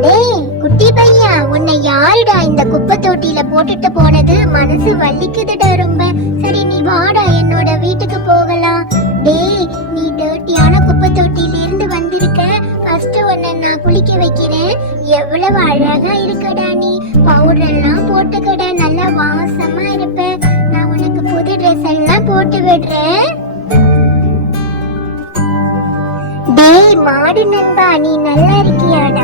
அடே குட்டி பையா, உன்னை யாருடா இந்த குப்பை தொட்டியில போட்டுட்டு போனது? மனசு வலிக்குதுடா ரொம்ப. சரி நீ வாடா, என்னோட வீட்டுக்கு போகலாம். டேய், நீ டர்ட்டியான குப்பை தொட்டியில இருந்து வந்திருக்க. ஃபர்ஸ்ட் உன்னை நான் குளிக்க வைக்கிறேன். எவ்வளவு அழகா இருக்கடா நீ. பவுடர் எல்லாம் போட்டுக்கடா, நல்லா வாசமா இருப்ப. நான் உனக்கு புது ட்ரெஸ் எல்லாம் போட்டு விடுறேன். டேய் மாடு நண்பா, நீ நல்லா இருக்கியாடா?